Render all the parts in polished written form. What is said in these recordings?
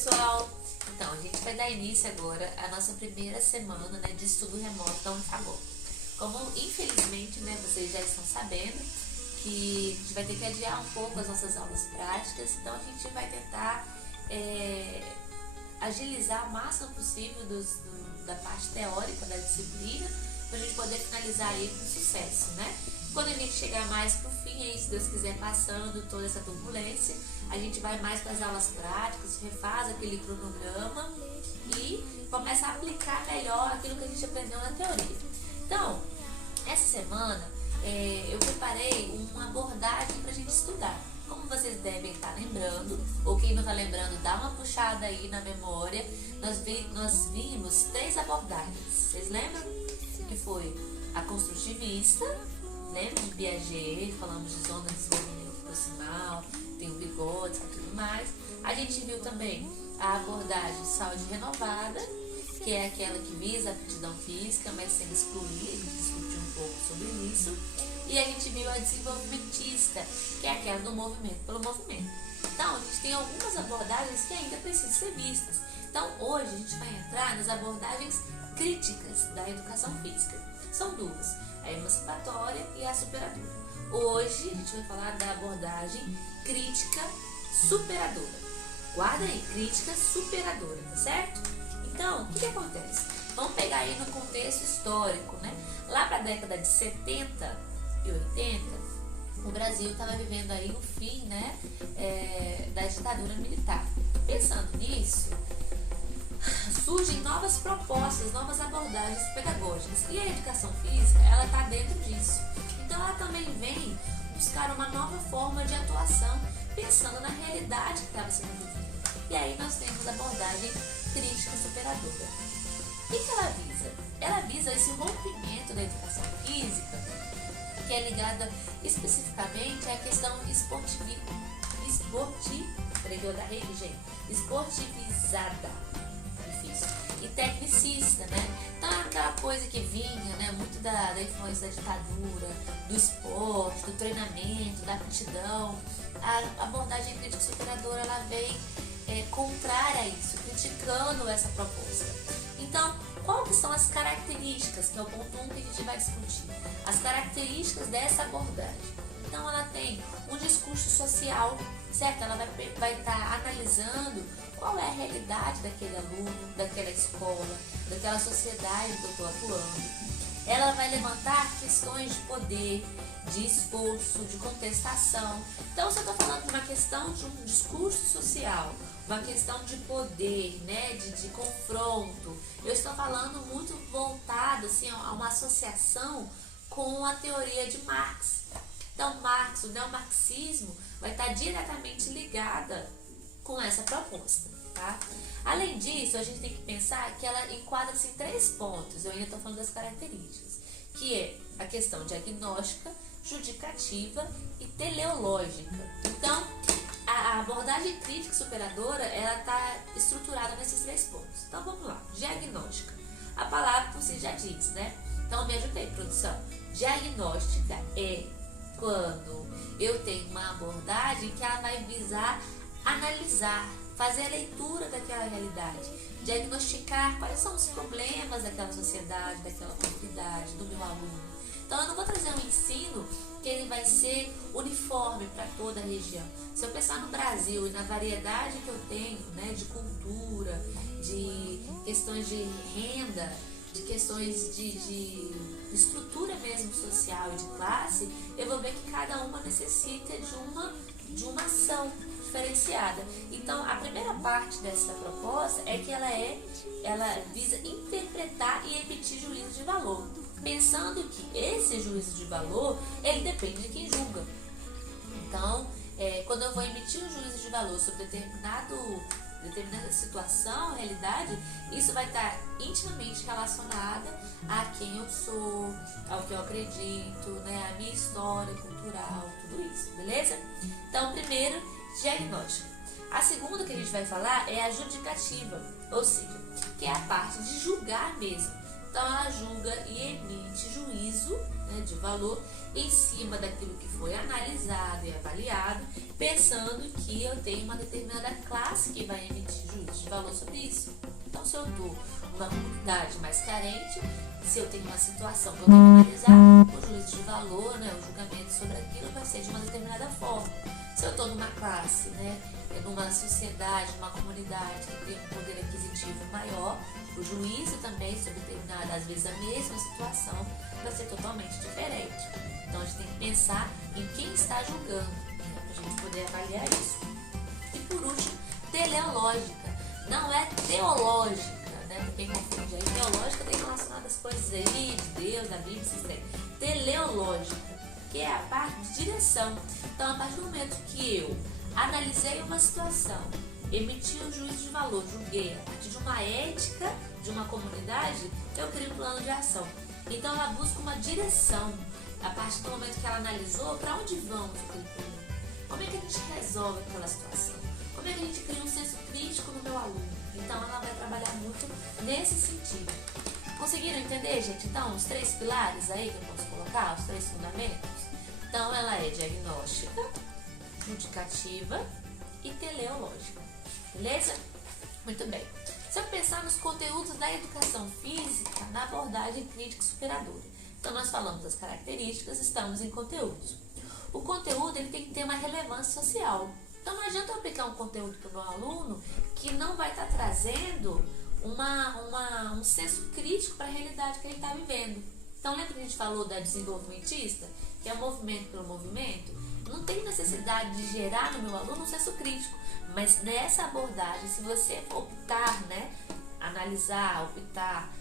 pessoal! Então, a gente vai dar início agora à nossa primeira semana, né, de estudo remoto da Unifabor. Como, infelizmente, né, vocês já estão sabendo que a gente vai ter que adiar um pouco as nossas aulas práticas, então a gente vai tentar agilizar o máximo possível da parte teórica da disciplina, para a gente poder finalizar aí com sucesso, né? Quando a gente chegar mais pro fim, aí, se Deus quiser, passando toda essa turbulência, a gente vai mais para as aulas práticas, refaz aquele cronograma e começa a aplicar melhor aquilo que a gente aprendeu na teoria. Então, essa semana eu preparei uma abordagem para a gente estudar. Como vocês devem estar lembrando, ou quem não está lembrando, dá uma puxada aí na memória. Nós vimos 3 abordagens. Vocês lembram? Que foi a construtivista, lembra de Piaget, falamos de zona de desenvolvimento proximal, tem o Vygotsky e tudo mais. A gente viu também a abordagem saúde renovada, que é aquela que visa a aptidão física, mas sem excluir, a gente discutiu um pouco sobre isso. E a gente viu a desenvolvimentista, que é aquela do movimento pelo movimento. Então, a gente tem algumas abordagens que ainda precisam ser vistas. Então, hoje a gente vai entrar nas abordagens críticas da educação física. São duas, a emancipatória e a superadora. Hoje a gente vai falar da abordagem crítica superadora. Guarda aí, crítica superadora, tá certo? Então, o que acontece? Vamos pegar aí no contexto histórico, né? Lá para a década de 70 e 80, o Brasil estava vivendo aí o fim, né, da ditadura militar. Pensando nisso, surgem novas propostas, novas abordagens pedagógicas. E a educação física, ela está dentro disso. Então, ela também vem buscar uma nova forma de atuação, pensando na realidade que estava sendo vivida. E aí nós temos a abordagem crítica superadora. O que ela visa? Ela visa esse rompimento da educação física, que é ligada especificamente à questão esportivizada, difícil, e tecnicista, né? Então é aquela coisa que vinha, né, muito da influência da ditadura, do esporte, do treinamento, da aptidão. A abordagem crítica superadora, ela vem contrária a isso, criticando essa proposta. Então, qual que são as características, que é o ponto 1 que a gente vai discutir? As características dessa abordagem. Então, ela tem um discurso social, certo? Ela vai estar analisando qual é a realidade daquele aluno, daquela escola, daquela sociedade que eu estou atuando. Ela vai levantar questões de poder, de esforço, de contestação. Então, se eu estou falando de uma questão de um discurso social, uma questão de poder, né, de confronto, eu estou falando muito voltado assim, a uma associação com a teoria de Marx. Então, Marx, o neomarxismo, vai estar diretamente ligada com essa proposta. Tá? Além disso, a gente tem que pensar que ela enquadra-se em 3 pontos. Eu ainda estou falando das características, que é a questão diagnóstica, judicativa e teleológica. Então, a abordagem crítica superadora, ela está estruturada nesses 3 pontos. Então, vamos lá. Diagnóstica. A palavra por si já diz, né? Então, me ajuda aí, produção. Diagnóstica é quando eu tenho uma abordagem que ela vai visar analisar, fazer a leitura daquela realidade, diagnosticar quais são os problemas daquela sociedade, daquela comunidade, do meu aluno. Então, eu não vou trazer um ensino que ele vai ser uniforme para toda a região. Se eu pensar no Brasil e na variedade que eu tenho, né, de cultura, de questões de renda, de questões de estrutura mesmo social e de classe, eu vou ver que cada uma necessita de uma ação diferenciada. Então, a primeira parte dessa proposta é que ela visa interpretar e emitir juízo de valor, pensando que esse juízo de valor, ele depende de quem julga. Então, quando eu vou emitir um juízo de valor sobre determinada situação, realidade, isso vai estar intimamente relacionada a quem eu sou, ao que eu acredito, né, a minha história cultural, tudo isso, beleza? Então, primeiro, diagnóstico. A segunda que a gente vai falar é a judicativa, ou seja, que é a parte de julgar mesmo. Então, ela julga e emite juízo, né, de valor em cima daquilo que foi analisado e avaliado. pensando que eu tenho uma determinada classe que vai emitir juízo de valor sobre isso. Então, se eu estou numa comunidade mais carente, se eu tenho uma situação que eu tenho que analisar, o juízo de valor, né, o julgamento sobre aquilo vai ser de uma determinada forma. Se eu estou numa classe, né, numa sociedade, numa comunidade que tem um poder aquisitivo maior, o juízo também sobre determinada, às vezes a mesma situação, vai ser totalmente diferente. Então a gente tem que pensar em quem está julgando, né, para a gente poder avaliar isso. E por último, teleológica. Não é teológica, né? Para quem confunde aí, teológica tem relacionadas coisas aí, de Deus, da Bíblia, se quiser. Teleológica, que é a parte de direção. Então, a partir do momento que eu analisei uma situação, emiti um juízo de valor, julguei a partir de uma ética de uma comunidade, eu crio um plano de ação. Então, ela busca uma direção. A partir do momento que ela analisou, para onde vamos aquele problema? Como é que a gente resolve aquela situação? Como é que a gente cria um senso crítico no meu aluno? Então, ela vai trabalhar muito nesse sentido. Conseguiram entender, gente? Então, os 3 pilares aí que eu posso colocar, os 3 fundamentos. Então, ela é diagnóstica, judicativa e teleológica. Beleza? Muito bem. Se eu pensar nos conteúdos da educação física, na abordagem crítica superadora. Então, nós falamos das características, estamos em conteúdos. O conteúdo ele tem que ter uma relevância social. Então, não adianta eu aplicar um conteúdo para o meu aluno que não vai estar trazendo um senso crítico para a realidade que ele está vivendo. Então, lembra que a gente falou da desenvolvimentista, que é o movimento pelo movimento? Não tem necessidade de gerar no meu aluno um senso crítico, mas nessa abordagem, se você optar, né, analisar, optar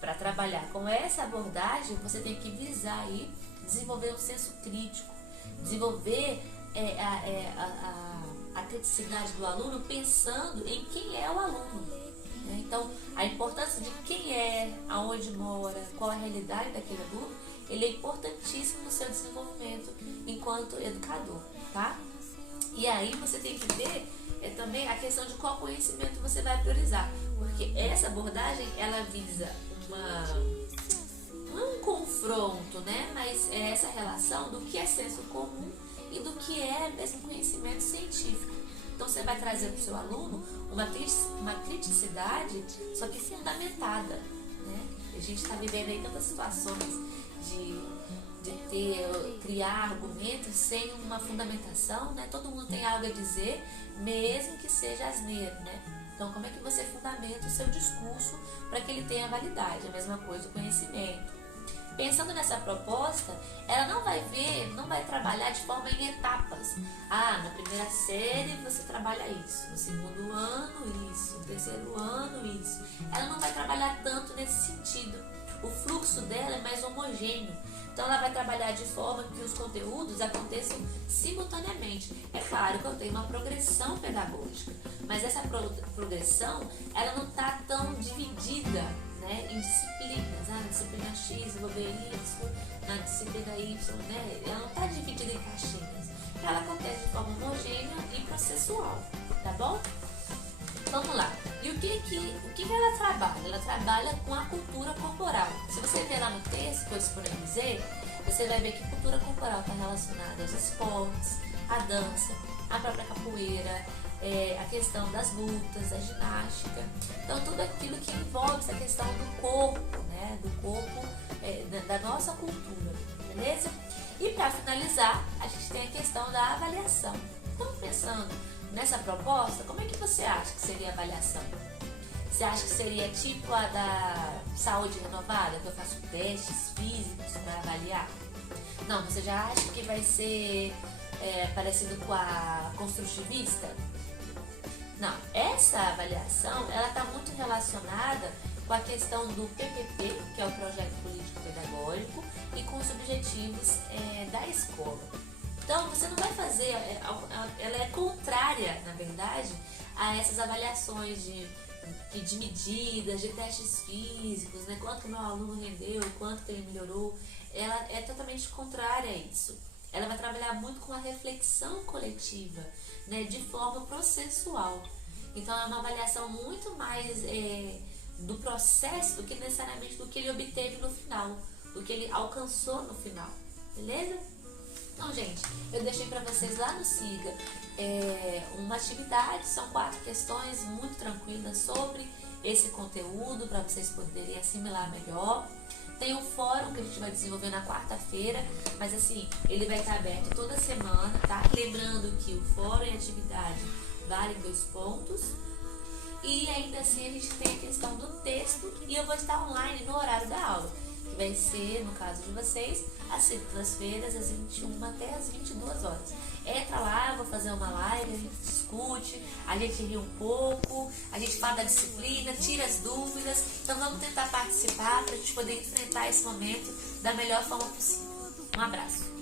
para trabalhar com essa abordagem, você tem que visar aí desenvolver um senso crítico, desenvolver a criticidade do aluno pensando em quem é o aluno. Né? Então, a importância de quem é, aonde mora, qual a realidade daquele aluno, ele é importantíssimo no seu desenvolvimento enquanto educador, tá? E aí você tem que ver também a questão de qual conhecimento você vai priorizar, porque essa abordagem, ela visa não um confronto, né? Mas é essa relação do que é senso comum e do que é mesmo conhecimento científico. Então você vai trazer para o seu aluno uma criticidade, só que fundamentada, né? A gente está vivendo aí tantas situações de criar argumentos sem uma fundamentação, né? Todo mundo tem algo a dizer, mesmo que seja asneiro, né? Então, como é que você fundamenta o seu discurso para que ele tenha validade? A mesma coisa o conhecimento. Pensando nessa proposta, ela não vai trabalhar de forma em etapas. Na primeira série você trabalha isso, no segundo ano isso, no terceiro ano isso. Ela não vai trabalhar tanto nesse sentido. O fluxo dela é mais homogêneo. Então ela vai trabalhar de forma que os conteúdos aconteçam simultaneamente. É claro que eu tenho uma progressão pedagógica, mas essa progressão ela não está tão dividida, né, em disciplinas. Na disciplina X eu vou ver isso, na disciplina Y, né, ela não está dividida em caixinhas. Ela acontece de forma homogênea e processual, tá bom? Vamos lá. E o que ela trabalha? Ela trabalha com a cultura corporal. Se você ver lá no texto que eu disponibilizei, você vai ver que cultura corporal está relacionada aos esportes, à dança, à própria capoeira, a questão das lutas, da ginástica. Então, tudo aquilo que envolve essa questão do corpo, né? Do corpo, da nossa cultura, beleza? E para finalizar, a gente tem a questão da avaliação. Então, pensando nessa proposta, como é que você acha que seria a avaliação? Você acha que seria tipo a da saúde renovada, que eu faço testes físicos para avaliar? Não, você já acha que vai ser parecido com a construtivista? Não, essa avaliação ela está muito relacionada com a questão do PPP, que é o Projeto Político Pedagógico, e com os objetivos da escola. Então, você não vai fazer, ela é contrária, na verdade, a essas avaliações de medidas, de testes físicos, né? Quanto que o meu aluno rendeu, quanto que ele melhorou. Ela é totalmente contrária a isso. Ela vai trabalhar muito com a reflexão coletiva, né? De forma processual. Então, é uma avaliação muito mais do processo do que necessariamente do que ele obteve no final, do que ele alcançou no final. Beleza? Então, gente, eu deixei para vocês lá no Siga uma atividade, são 4 questões muito tranquilas sobre esse conteúdo para vocês poderem assimilar melhor. Tem um fórum que a gente vai desenvolver na quarta-feira, mas assim, ele vai estar aberto toda semana, tá? Lembrando que o fórum e a atividade valem 2 pontos. E ainda assim a gente tem a questão do texto e eu vou estar online no horário da aula, que vai ser, no caso de vocês, às segundas-feiras, às 21 até às 22 horas. Entra lá, eu vou fazer uma live, a gente discute, a gente ri um pouco, a gente fala da disciplina, tira as dúvidas. Então vamos tentar participar para a gente poder enfrentar esse momento da melhor forma possível. Um abraço!